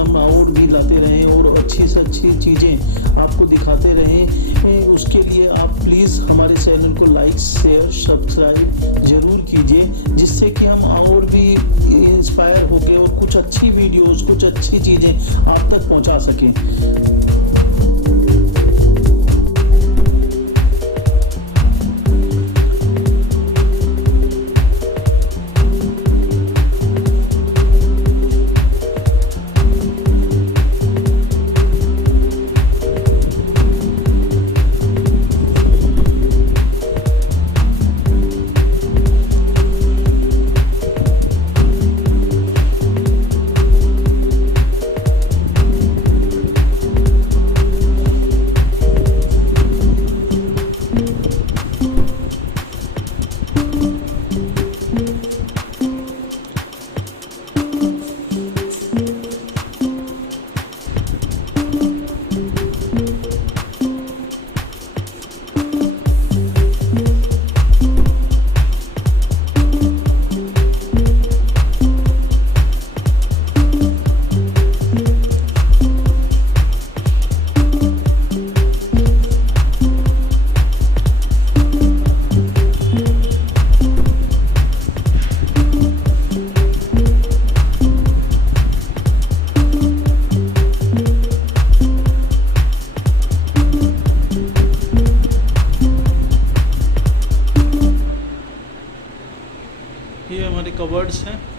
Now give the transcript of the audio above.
हम और भी लाते रहें और अच्छी से अच्छी चीज़ें आपको दिखाते रहें। उसके लिए आप प्लीज़ हमारे चैनल को लाइक शेयर सब्सक्राइब ज़रूर कीजिए, जिससे कि हम और भी इंस्पायर होके और कुछ अच्छी वीडियोस, कुछ अच्छी चीज़ें आप तक पहुंचा सकें। ये हमारे कवर्ड्स हैं।